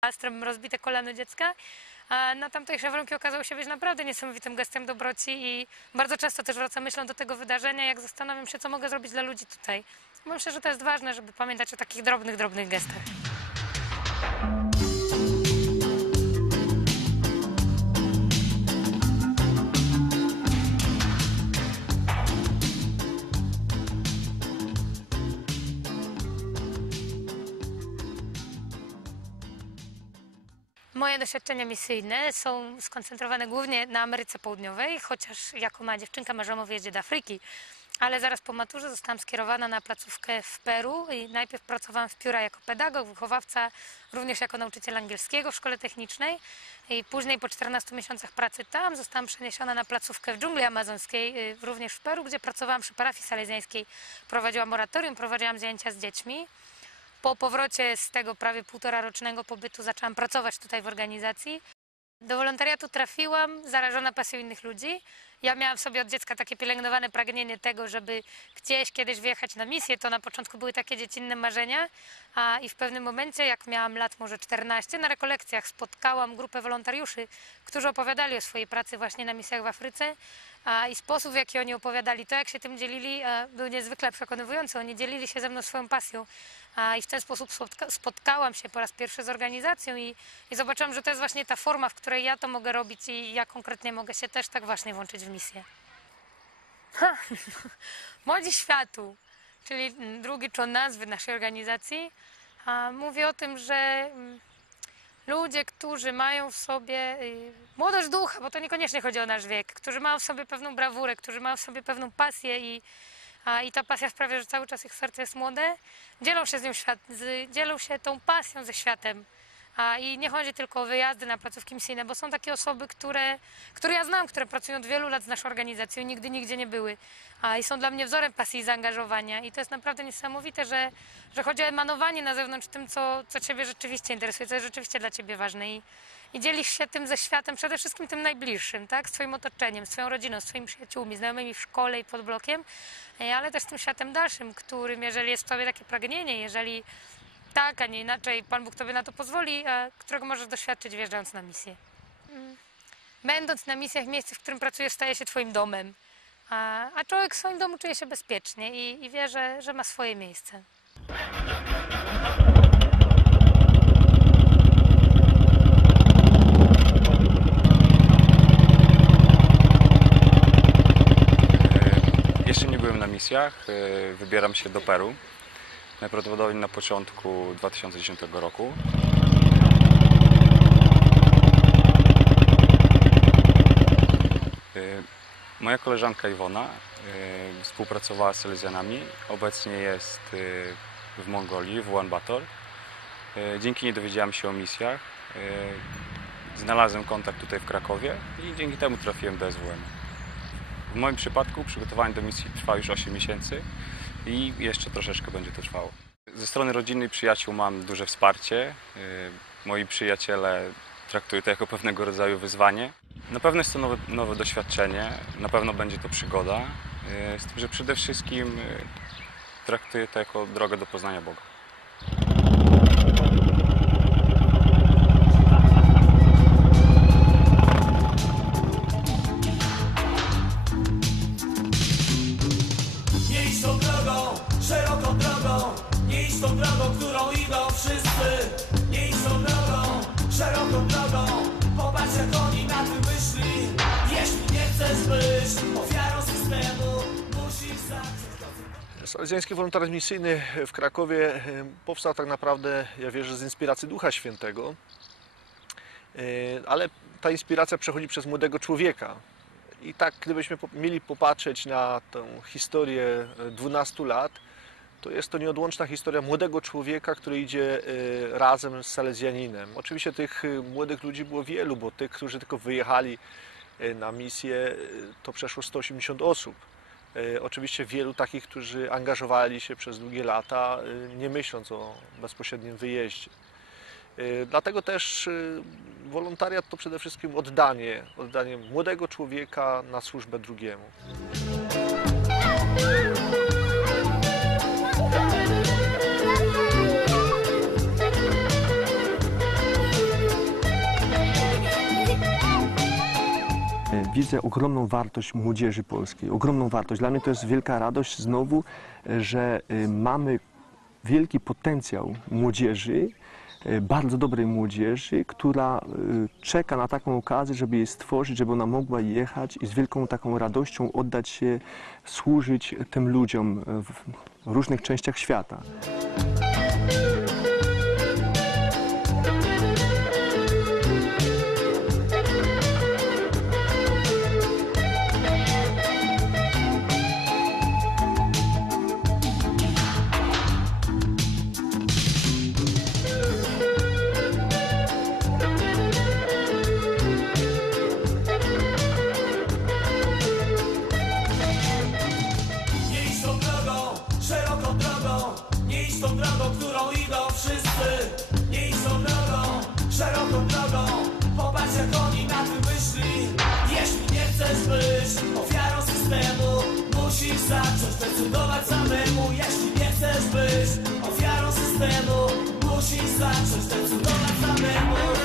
plastrem rozbite kolano dziecka. A na tamtejsze warunki okazało się być naprawdę niesamowitym gestem dobroci i bardzo często też wracam myślą do tego wydarzenia, jak zastanawiam się, co mogę zrobić dla ludzi tutaj. Myślę, że to jest ważne, żeby pamiętać o takich drobnych, drobnych gestach. Moje doświadczenia misyjne są skoncentrowane głównie na Ameryce Południowej, chociaż jako mała dziewczynka marzyłam o wyjeździe do Afryki. Ale zaraz po maturze zostałam skierowana na placówkę w Peru i najpierw pracowałam w Pióra jako pedagog, wychowawca, również jako nauczyciel angielskiego w szkole technicznej. I później po 14 miesiącach pracy tam zostałam przeniesiona na placówkę w dżungli amazońskiej, y, również w Peru, gdzie pracowałam przy parafii salezjańskiej. Prowadziłam moratorium, prowadziłam zajęcia z dziećmi. Po powrocie z tego prawie półtora rocznego pobytu zaczęłam pracować tutaj w organizacji. Do wolontariatu trafiłam zarażona pasją innych ludzi. Ja miałam w sobie od dziecka takie pielęgnowane pragnienie tego, żeby gdzieś kiedyś wyjechać na misję. To na początku były takie dziecinne marzenia. A, I w pewnym momencie, jak miałam lat może 14, na rekolekcjach spotkałam grupę wolontariuszy, którzy opowiadali o swojej pracy właśnie na misjach w Afryce. A, I sposób, w jaki oni opowiadali, to jak się tym dzielili, a, był niezwykle przekonywujący. Oni dzielili się ze mną swoją pasją. A, I w ten sposób spotka spotkałam się po raz pierwszy z organizacją i, i zobaczyłam, że to jest właśnie ta forma, w której ja to mogę robić i ja konkretnie mogę się też tak właśnie włączyć w misję. Ha, Młodzi Światu, czyli drugi człon nazwy naszej organizacji, mówi o tym, że mm, ludzie, którzy mają w sobie y, młodość ducha, bo to niekoniecznie chodzi o nasz wiek, którzy mają w sobie pewną brawurę, którzy mają w sobie pewną pasję i, a, i ta pasja sprawia, że cały czas ich serce jest młode, dzielą się z nią świat, z, dzielą się tą pasją ze światem. A, I nie chodzi tylko o wyjazdy na placówki misyjne, bo są takie osoby, które, które ja znam, które pracują od wielu lat z naszą organizacją i nigdy nigdzie nie były. A, I są dla mnie wzorem pasji i zaangażowania. I to jest naprawdę niesamowite, że, że chodzi o emanowanie na zewnątrz tym, co, co Ciebie rzeczywiście interesuje, co jest rzeczywiście dla Ciebie ważne. I, I dzielisz się tym ze światem, przede wszystkim tym najbliższym, tak? Z Twoim otoczeniem, z Twoją rodziną, z Twoimi przyjaciółmi, znajomymi w szkole i pod blokiem, e, ale też z tym światem dalszym, którym, jeżeli jest w Tobie takie pragnienie, jeżeli tak, a nie inaczej, Pan Bóg Tobie na to pozwoli, a którego możesz doświadczyć wjeżdżając na misję. Mm. Będąc na misjach, miejsce, w którym pracujesz, staje się Twoim domem, a, a człowiek w swoim domu czuje się bezpiecznie i, i wie, że, że ma swoje miejsce. E, Jeszcze nie byłem na misjach. e, Wybieram się do Peru. Najprawdopodobniej na początku 2010 roku. E, Moja koleżanka Iwona e, współpracowała z Salezjanami. Obecnie jest e, w Mongolii, w Ulaanbaatar. E, Dzięki niej dowiedziałem się o misjach. Znalazłem kontakt tutaj w Krakowie i dzięki temu trafiłem do SWM. W moim przypadku przygotowanie do misji trwa już 8 miesięcy i jeszcze troszeczkę będzie to trwało. Ze strony rodziny i przyjaciół mam duże wsparcie. Yy, Moi przyjaciele traktują to jako pewnego rodzaju wyzwanie. Na pewno jest to nowe, nowe doświadczenie, na pewno będzie to przygoda, yy, z tym, że przede wszystkim yy, traktuję to jako drogę do poznania Boga. Chcesz być ofiarą systemu Musisz Salezjański wolontariat misyjny w Krakowie e, powstał tak naprawdę, ja wierzę, z inspiracji Ducha Świętego, E, ale ta inspiracja przechodzi przez młodego człowieka. I tak, gdybyśmy mieli popatrzeć na tę historię e, 12 lat, to jest to nieodłączna historia młodego człowieka, który idzie e, razem z Salezjaninem. Oczywiście tych e, młodych ludzi było wielu, bo tych, którzy tylko wyjechali e, na misję, e, to przeszło 180 osób. E, Oczywiście wielu takich, którzy angażowali się przez długie lata, e, nie myśląc o bezpośrednim wyjeździe. E, Dlatego też e, wolontariat to przede wszystkim oddanie, oddanie młodego człowieka na służbę drugiemu. Widzę ogromną wartość młodzieży polskiej, ogromną wartość. Dla mnie to jest wielka radość znowu, że e, mamy wielki potencjał młodzieży, e, bardzo dobrej młodzieży, która e, czeka na taką okazję, żeby je stworzyć, żeby ona mogła jechać i z wielką taką radością oddać się, służyć tym ludziom w różnych częściach świata. she's like, just ci slaczy, zdecydować me.